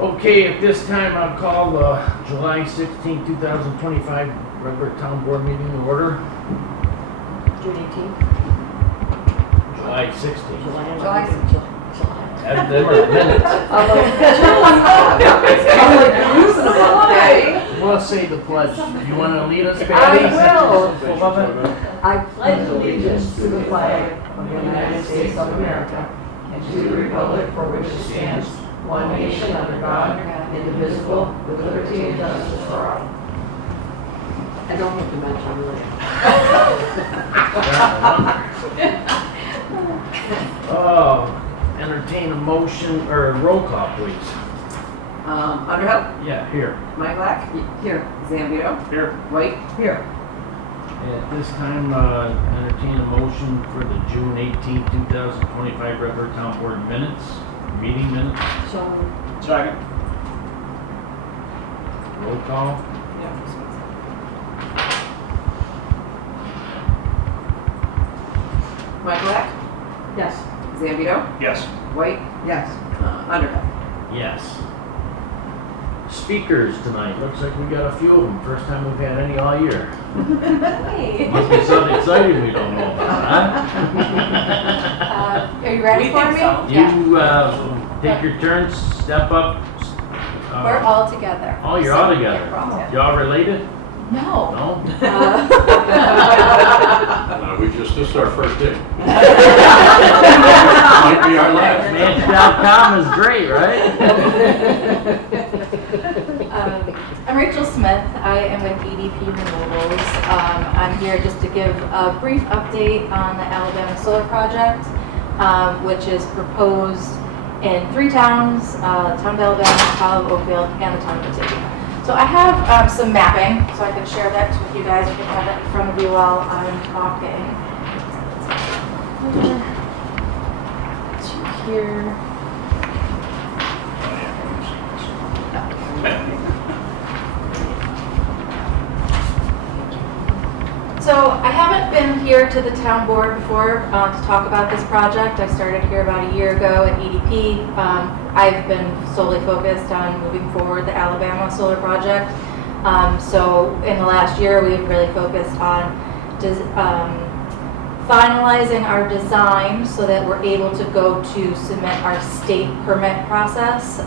Okay, at this time, I'll call the July 16, 2025 regular town board meeting in order. June 18th? July 16th. July. Add them or minutes. We'll say the pledge. You want to lead us, baby? I will. Full of it? I pledge allegiance to the flag of the United States of America and to the republic for which it stands, one nation under God, indivisible, with liberty and justice for all. I don't have to mention really. Oh, entertain a motion or a roll call, please. Underhill? Yeah, here. Mike Black? Here. Zambito? Here. White? Here. At this time, entertain a motion for the June 18, 2025 regular town board minutes, meeting minutes. So. Second. Roll call. Mike Black? Yes. Zambito? Yes. White? Yes. Underhill? Yes. Speakers tonight. Looks like we got a few of them. First time we've had any all year. Hey. Must be something exciting we don't know about, Are you ready for me? huh? You take your turns, step up. We're all together. Oh, you're all together. Yeah, we're all together. Y'all related? No. No? This is our first day. Might be our last. Manch.com is great, right? I'm Rachel Smith. I am with EDP Renewables. I'm here just to give a brief update on the Alabama Solar Project, which is proposed in 3 towns, the town of Alabama, Olive Oakfield, and the town of Batavia. So I have some mapping, so I can share that with you guys. You can have that in front of you while I'm talking. To here. So I haven't been here to the town board before to talk about this project. I started here about a year ago at EDP. I've been solely focused on moving forward the Alabama solar project. So in the last year, we've really focused on finalizing our design so that we're able to go to submit our state permit process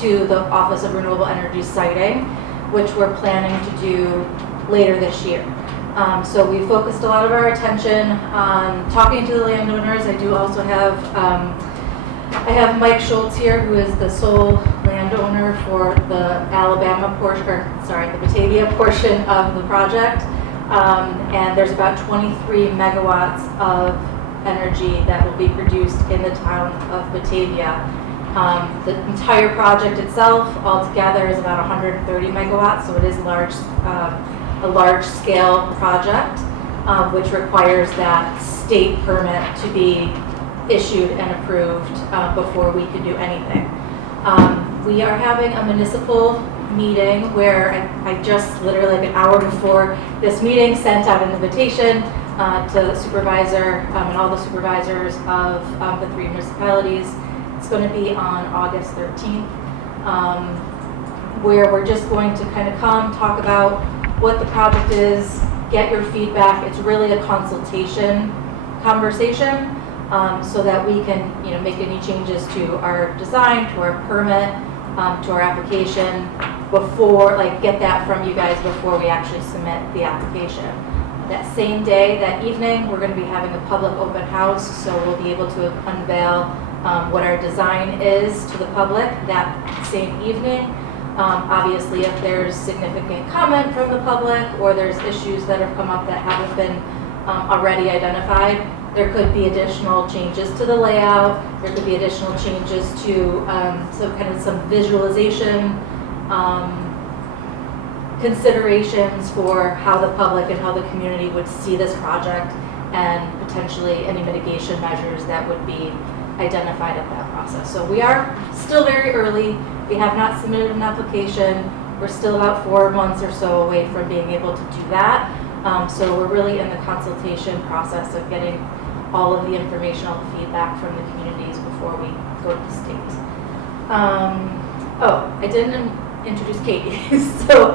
to the Office of Renewable Energy Siting, which we're planning to do later this year. So we focused a lot of our attention on talking to the landowners. I do also have, I have Mike Schultz here, who is the sole landowner for the Alabama portion, or sorry, the Batavia portion of the project. And there's about 23 megawatts of energy that will be produced in the town of Batavia. The entire project itself altogether is about 130 megawatts, so it is a large-scale project, which requires that state permit to be issued and approved before we can do anything. We are having a municipal meeting where I just literally like an hour before this meeting sent out an invitation to the supervisor and all the supervisors of the 3 municipalities. It's going to be on August 13th, where we're just going to kind of come talk about what the project is, get your feedback. It's really a consultation conversation so that we can make any changes to our design, to our permit, to our application before, get that from you guys before we actually submit the application. That same day, that evening, we're going to be having a public open house, so we'll be able to unveil what our design is to the public that same evening. Obviously, if there's significant comment from the public or there's issues that have come up that haven't been already identified, there could be additional changes to the layout. There could be additional changes to some visualization considerations for how the public and how the community would see this project, and potentially any mitigation measures that would be identified at that process. So we are still very early. We have not submitted an application. We're still about 4 months or so away from being able to do that. So we're really in the consultation process of getting all of the informational feedback from the communities before we go to the state. Oh, I didn't introduce Katie. So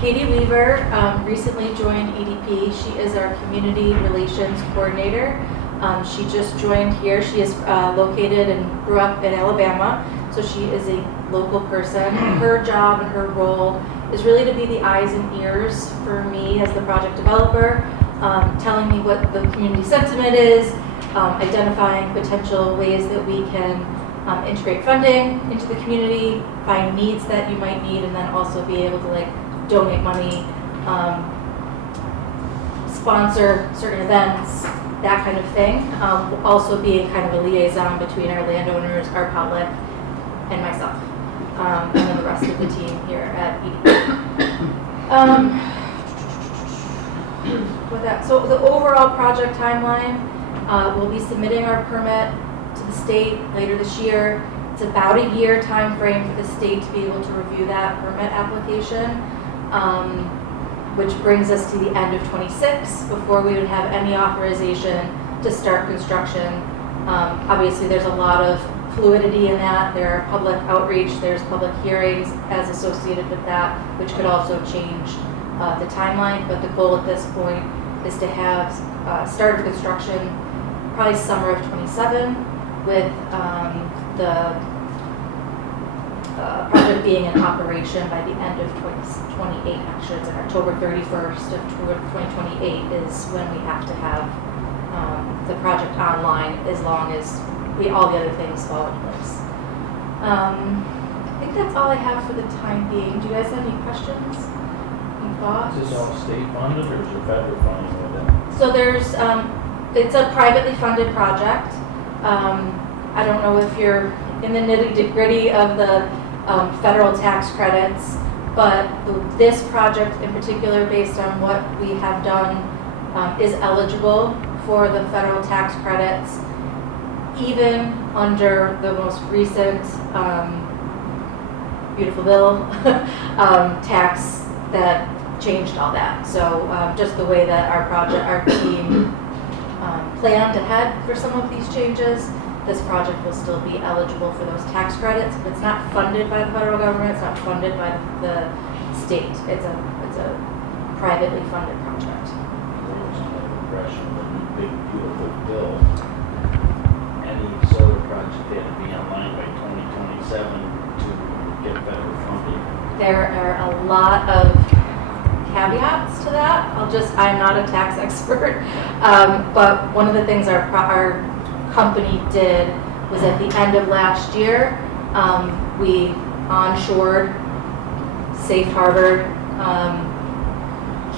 Katie Weaver recently joined EDP. She is our Community Relations Coordinator. She just joined here. She is located and grew up in Alabama, so she is a local person. Her job and her role is really to be the eyes and ears for me as the project developer, telling me what the community sentiment is, identifying potential ways that we can integrate funding into the community, find needs that you might need, and then also be able to like donate money, sponsor certain events, that kind of thing. Also being kind of a liaison between our landowners, our public, and myself, and then the rest of the team here at EDP. With that, so the overall project timeline, we'll be submitting our permit to the state later this year. It's about a year time frame for the state to be able to review that permit application, which brings us to the end of 26 before we would have any authorization to start construction. Obviously, there's a lot of fluidity in that. There are public outreach, there's public hearings as associated with that, which could also change the timeline. But the goal at this point is to have start of construction probably summer of 27, with the project being in operation by the end of 2028. Actually, it's October 31st of 2028 is when we have to have the project online, as long as all the other things fall in place. I think that's all I have for the time being. Do you guys have any questions? Any thoughts? Is this all state funded or is there federal funding with it? So there's, it's a privately funded project. I don't know if you're in the nitty-gritty of the federal tax credits, but this project in particular, based on what we have done, is eligible for the federal tax credits, even under the most recent beautiful bill tax that changed all that. So just the way that our team planned ahead for some of these changes, this project will still be eligible for those tax credits. But it's not funded by the federal government. It's not funded by the state. It's a privately funded project. There was an impression of the big beautiful bill. Any solar project had to be online by 2027 to get federal funding. There are a lot of caveats to that. I'm not a tax expert, but one of the things our company did was at the end of last year, we onshored, safe harbored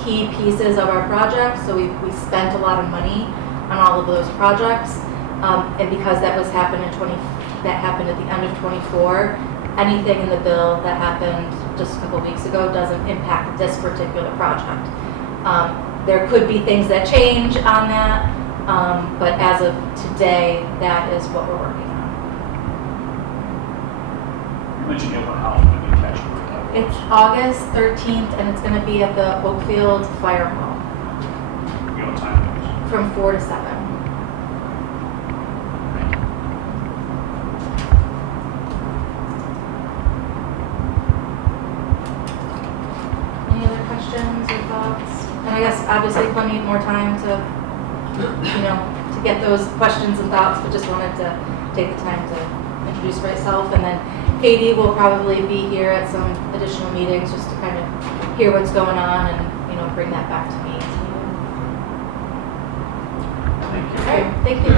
key pieces of our project. So we spent a lot of money on all of those projects, and because that happened at the end of 24. Anything in the bill that happened just a couple weeks ago doesn't impact this particular project. There could be things that change on that, but as of today, that is what we're working on. You mentioned you have a house when you catch it. It's August 13th, and it's going to be at the Oakfield Fire Hall You know what time it is? from 4 to 7. Any other questions or thoughts? And I guess obviously plenty more time to get those questions and thoughts, but just wanted to take the time to introduce myself. And then Katie will probably be here at some additional meetings just to kind of hear what's going on and bring that back to me. Thank you. All right, thank you.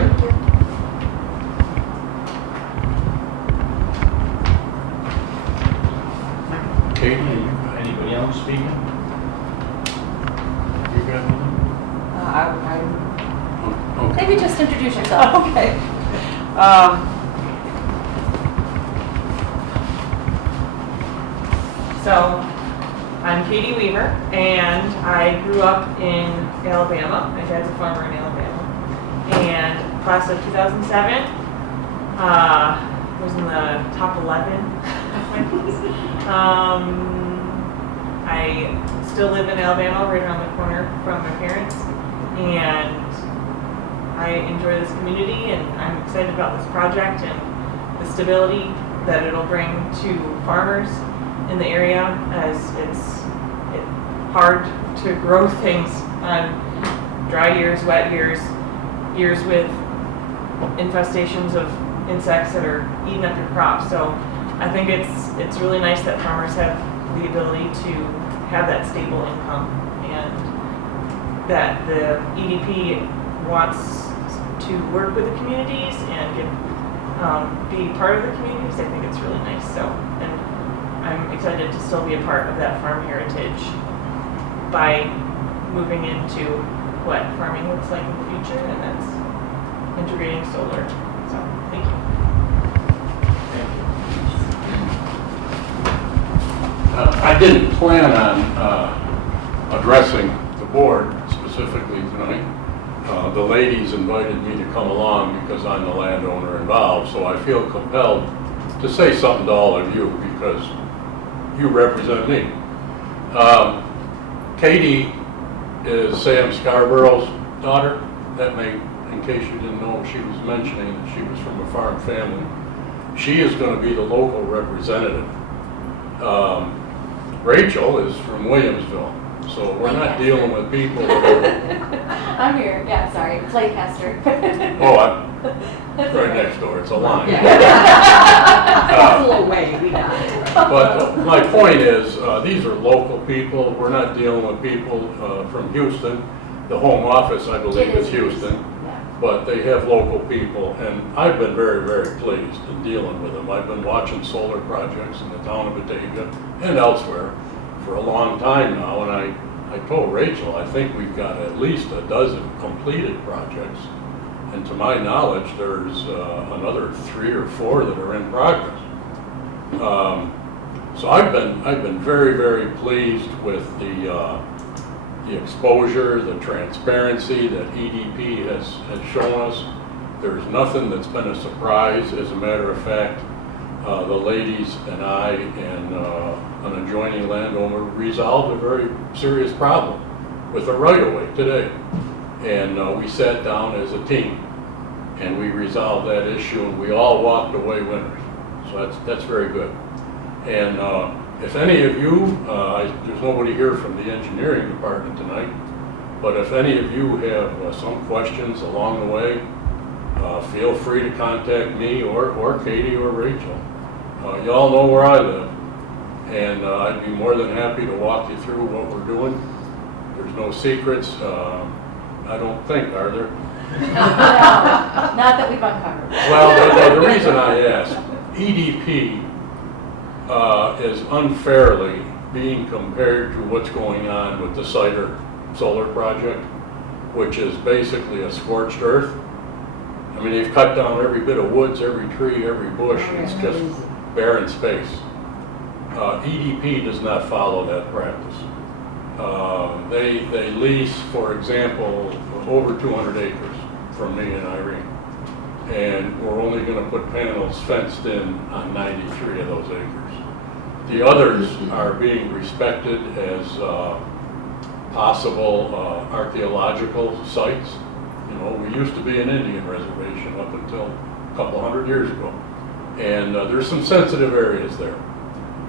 Katie, anybody else speaking? You got one? Okay. Maybe just introduce yourself. Okay. So, I'm Katie Weaver, and I grew up in Alabama. My dad's a farmer in Alabama. And class of 2007, was in the top 11 of my class. I still live in Alabama, right around the corner from my parents, and I enjoy this community, and I'm excited about this project and the stability that it'll bring to farmers in the area, as it's hard to grow things on dry years, wet years, years with infestations of insects that are eating up your crops. So I think it's really nice that farmers have the ability to have that stable income, and that the EDP wants to work with the communities and be part of the communities. I think it's really nice. So, and I'm excited to still be a part of that farm heritage by moving into what farming looks like in the future, and that's integrating solar. So, thank you. Thank you. I didn't plan on addressing the board specifically tonight. The ladies invited me to come along because I'm the landowner involved, so I feel compelled to say something to all of you because you represent me. Katie is Sam Scarborough's daughter. That may, in case you didn't know, she was mentioning that she was from a farm family. She is going to be the local representative. Rachel is from Williamsville, so we're not dealing with people that are... I'm here, yeah, sorry, it's Lancaster. Oh, it's right next door, it's a line. It's a little way, we got it. But my point is, these are local people. We're not dealing with people from Houston. The home office, I believe, is Houston. Yeah. But they have local people, and I've been very, very pleased in dealing with them. I've been watching solar projects in the town of Batavia and elsewhere for a long time now, and I told Rachel, I think we've got at least a dozen completed projects, and to my knowledge, there's another 3 or 4 that are in progress. So I've been very, very pleased with the exposure, the transparency that EDP has shown us. There's nothing that's been a surprise. As a matter of fact, the ladies and I and an adjoining landowner resolved a very serious problem with a right-of-way today. And we sat down as a team and we resolved that issue, and we all walked away winners. So that's very good. And if any of you, there's nobody here from the engineering department tonight, but if any of you have some questions along the way, feel free to contact me or Katie or Rachel. Y'all know where I live, and I'd be more than happy to walk you through what we're doing. There's no secrets, I don't think, are there? Not that we've uncovered. Well, the reason I ask, EDP is unfairly being compared to what's going on with the Cider solar project, which is basically a scorched earth. I mean, they've cut down every bit of woods, every tree, every bush. It's just barren space. EDP does not follow that practice. They lease, for example, over 200 acres from me and Irene. And we're only going to put panels fenced in on 93 of those acres. The others are being respected as possible archaeological sites. You know, we used to be an Indian reservation up until a couple hundred years ago. And there's some sensitive areas there.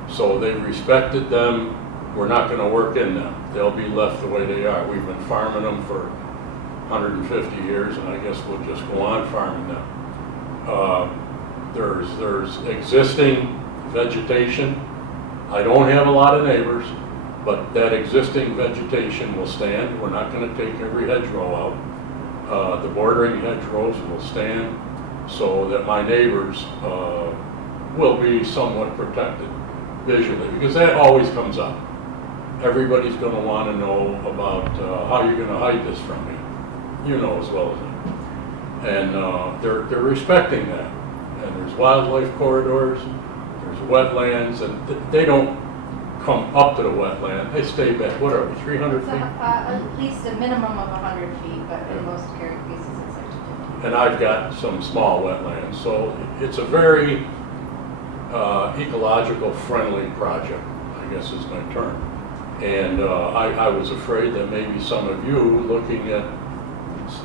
So they've respected them. We're not going to work in them. They'll be left the way they are. We've been farming them for 150 years, and I guess we'll just go on farming them. There's existing vegetation. I don't have a lot of neighbors, but that existing vegetation will stand. We're not going to take every hedgerow out. The bordering hedgerows will stand so that my neighbors will be somewhat protected visually, because that always comes up. Everybody's going to want to know about how you're going to hide this from me. You know as well as I. And they're respecting that. And there's wildlife corridors, there's wetlands, and they don't come up to the wetland. They stay back, what are we, 300 feet? At least a minimum of 100 feet, but in most carry cases it's like 50. And I've got some small wetlands. So it's a very ecological friendly project, I guess is my term. And I was afraid that maybe some of you looking at,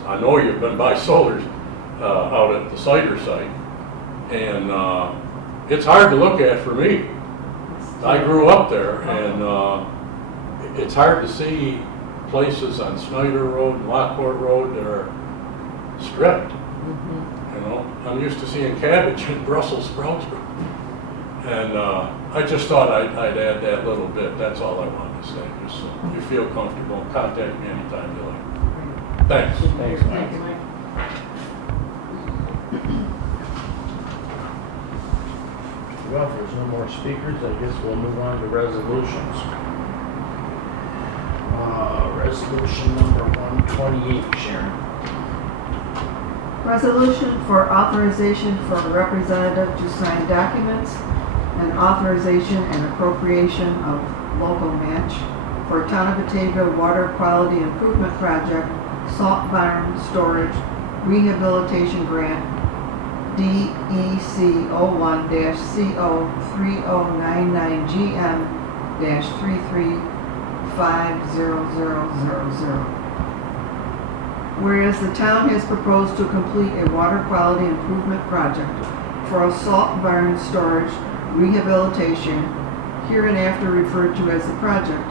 I know you've been by solars out at the Cider site, and it's hard to look at for me. I grew up there, and it's hard to see places on Snyder Road and Lockport Road that are stripped. You know, I'm used to seeing cabbage and Brussels sprouts. And I just thought I'd add that little bit. That's all I wanted to say. Just so you feel comfortable, contact me anytime you like. Thanks. Thanks, Mike. Thank you, Mike. Well, if there's no more speakers, I guess we'll move on to resolutions. Resolution number 128, Sharon. Resolution for authorization for a representative to sign documents and authorization and appropriation of local match for Town of Batavia Water Quality Improvement Project, Salt Barn Storage Rehabilitation Grant, DEC 01-CO3099GM-335000. Whereas the town has proposed to complete a water quality improvement project for a salt barn storage rehabilitation, hereinafter referred to as the project,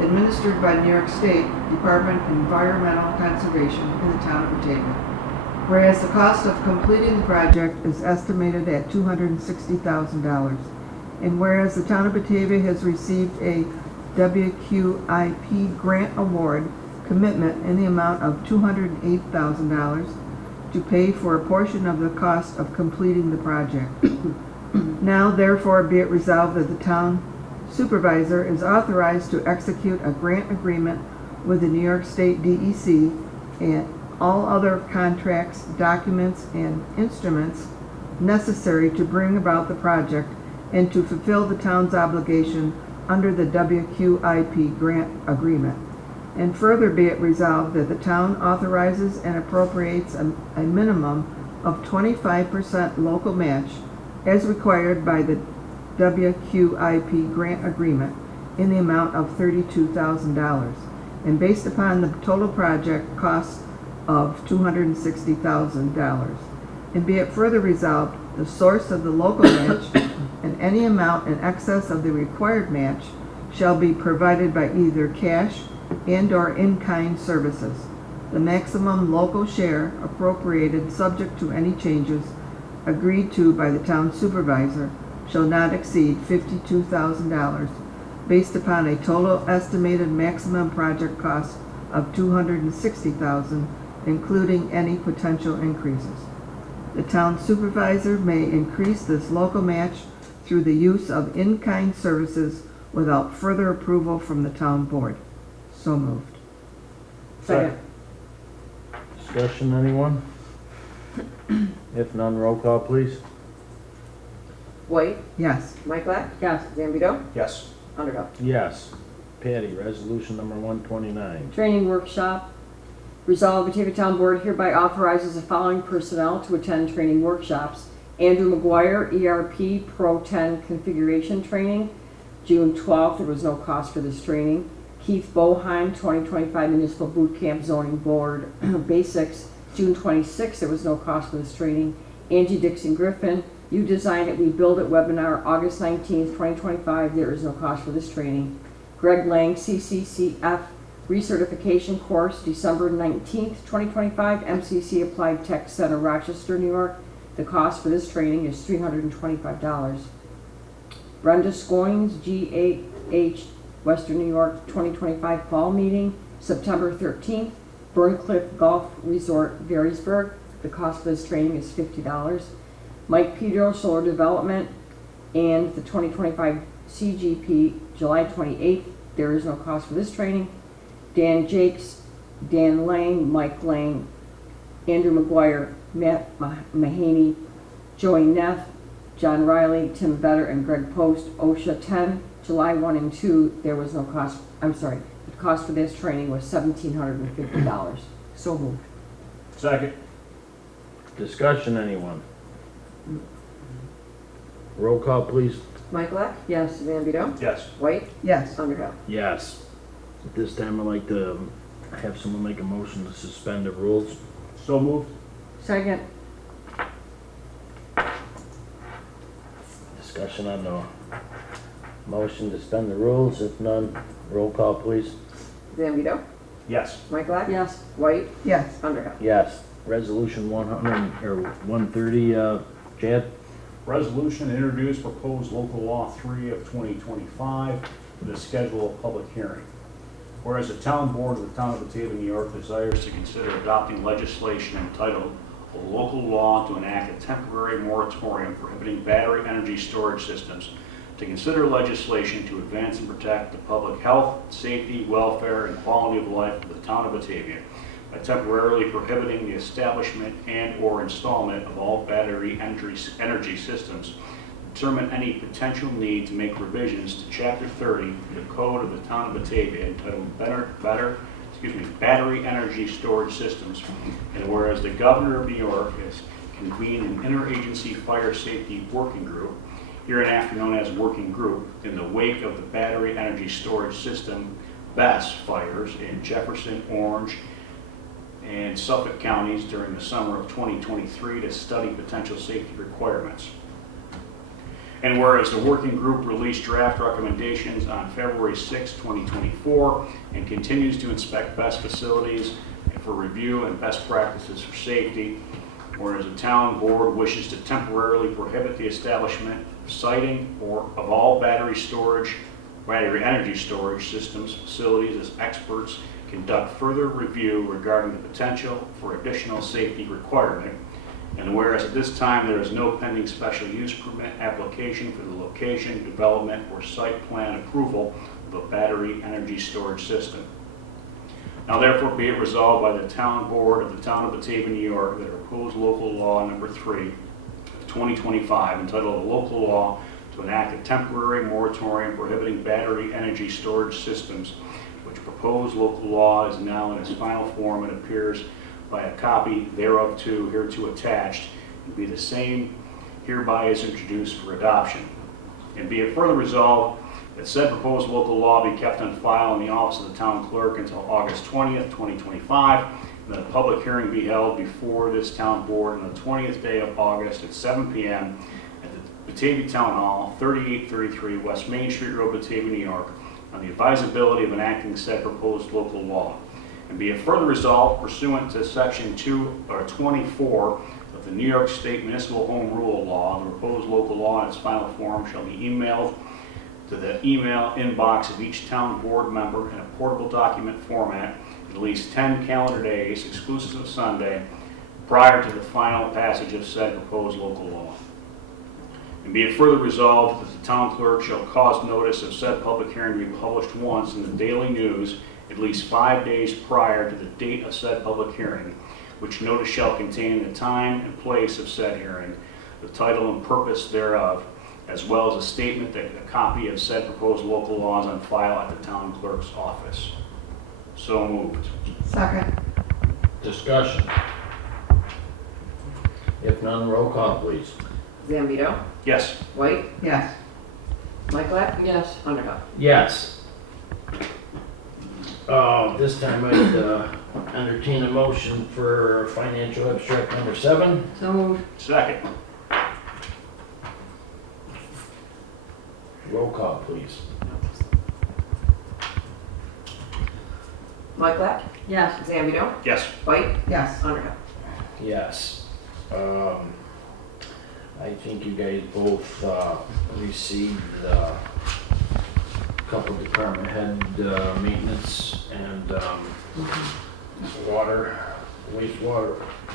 administered by New York State Department of Environmental Conservation in the town of Batavia. Whereas the cost of completing the project is estimated at $260,000. And whereas the town of Batavia has received a WQIP grant award commitment in the amount of $208,000 to pay for a portion of the cost of completing the project. Now therefore be it resolved that the town supervisor is authorized to execute a grant agreement with the New York State DEC and all other contracts, documents, and instruments necessary to bring about the project and to fulfill the town's obligation under the WQIP grant agreement. And further be it resolved that the town authorizes and appropriates a minimum of 25% local match as required by the WQIP grant agreement in the amount of $32,000 and based upon the total project cost of $260,000. And be it further resolved, the source of the local match and any amount in excess of the required match shall be provided by either cash and/or in-kind services. The maximum local share appropriated subject to any changes agreed to by the town supervisor shall not exceed $52,000 based upon a total estimated maximum project cost of $260,000, including any potential increases. The town supervisor may increase this local match through the use of in-kind services without further approval from the town board. So moved. Second. Discussion, anyone? If none, roll call, please. White, Yes. Mike Black, Yes. Zambito, Yes. Underhill. Yes. Patty, resolution number 129. Training workshop. Resolved, Batavia Town Board hereby authorizes the following personnel to attend training workshops. Andrew McGuire, ERP Pro 10 configuration training, June 12th. There was no cost for this training. Keith Boheim, 2025 Municipal Boot Camp Zoning Board Basics, June 26th. There was no cost for this training. Angie Dixon Griffin, You Design It, We Build It webinar, August 19th, 2025. There is no cost for this training. Greg Lang, CCCF recertification course, December 19th, 2025, MCC Applied Tech Center, Rochester, New York. The cost for this training is $325. Brenda Scoins, GAH, Western New York, 2025 fall meeting, September 13th, Burncliffe Golf Resort, Varysburg. The cost for this training is $50. Mike Pedro, Solar Development, and the 2025 CGP, July 28th. There is no cost for this training. Dan Jakes, Dan Lane, Mike Lane, Andrew McGuire, Matt Mahaney, Joey Neff, John Riley, Tim Vetter, and Greg Post, OSHA 10, July 1 and 2. There was no cost. I'm sorry. The cost for this training was $1,750. So moved. Second. Discussion, anyone? Roll call, please. Mike Black, Yes. Zambito, Yes. White, Yes. Underhill. Yes. At this time, I'd like to have someone make a motion to suspend the rules. So moved. Second. Discussion on the motion to suspend the rules. If none, roll call, please. Zambito, Yes. Michaelak. Yes. White, Yes. Underhill. Yes. Resolution 100, or 130, Chad? Resolution to introduce proposed local law 3 of 2025 for the schedule of public hearing. Whereas the town board of the town of Batavia, New York desires to consider adopting legislation entitled a local law to enact a temporary moratorium prohibiting battery energy storage systems, to consider legislation to advance and protect the public health, safety, welfare, and quality of life of the town of Batavia by temporarily prohibiting the establishment and/or installment of all battery energy systems, determine any potential need to make revisions to Chapter 30 of the Code of the Town of Batavia entitled Battery Energy Storage Systems, and whereas the Governor of New York has convened an interagency fire safety working group, hereinafter known as Working Group, in the wake of the Battery Energy Storage System BESS fires in Jefferson, Orange, and Suffolk counties during the summer of 2023 to study potential safety requirements. And whereas the working group released draft recommendations on February 6, 2024, and continues to inspect best facilities for review and best practices for safety, whereas the town board wishes to temporarily prohibit the establishment, siting, or of all battery energy storage systems facilities as experts conduct further review regarding the potential for additional safety requirement. And whereas at this time there is no pending special use permit application for the location, development, or site plan approval of a battery energy storage system. Now therefore be it resolved by the town board of the town of Batavia, New York, that a proposed local law number 3 of 2025 entitled a local law to enact a temporary moratorium prohibiting battery energy storage systems, which proposed local law is now in its final form and appears by a copy thereof too hereto attached, and be the same hereby is introduced for adoption. And be it further resolved that said proposed local law be kept on file in the office of the town clerk until August 20th, 2025, and that a public hearing be held before this town board on the 20th day of August at 7 p.m. at the Batavia Town Hall, 3833 West Main Street Road, Batavia, New York, on the advisability of enacting said proposed local law. And be it further resolved pursuant to Section 24 of the New York State Municipal Home Rule Law, the proposed local law in its final form shall be emailed to the email inbox of each town board member in a portable document format at least 10 calendar days, exclusive of Sunday, prior to the final passage of said proposed local law. And be it further resolved that the town clerk shall cause notice of said public hearing to be published once in the Daily News at least 5 days prior to the date of said public hearing, which notice shall contain the time and place of said hearing, the title and purpose thereof, as well as a statement that a copy of said proposed local law is on file at the town clerk's office. So moved. Second. Discussion. If none, roll call, please. Zambito, Yes. White, Yes. Michaelak. Yes. Underhill. Yes. This time I'd entertain a motion for financial abstract number 7. So moved. Second. Roll call, please. Michaelak, Yes. Zambito, Yes. White, Yes. Underhill. Yes. I think you guys both received a couple department head maintenance and wastewater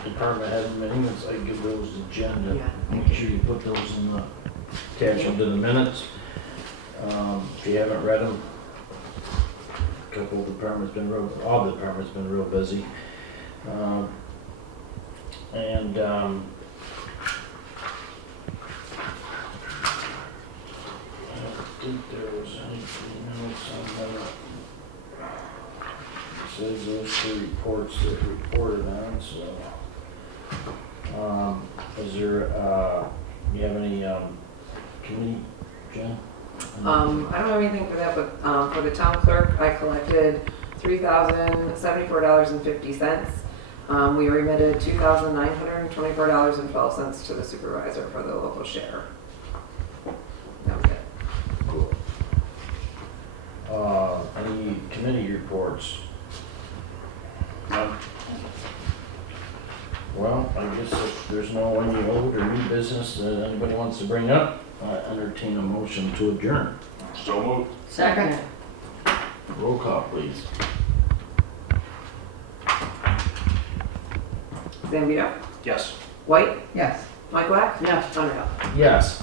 department head maintenance. I give those to Jen to make sure you put those in the, attach them to the minutes. If you haven't read them, all the departments been real busy. I don't think there was anything else on that. It says those 2 reports that reported on, so. Is there, you have any, committee, Jen? I don't have anything for that, but for the town clerk, I collected $3,074.50. We remitted $2,924.12 to the supervisor for the local share. reports? None. Well, I guess if there's no any old or new business that anybody wants to bring up, I entertain a motion to adjourn. So moved. Second. Roll call, please. Zambito, Yes. White, Yes. Mike Black. Yes. Underhill. Yes.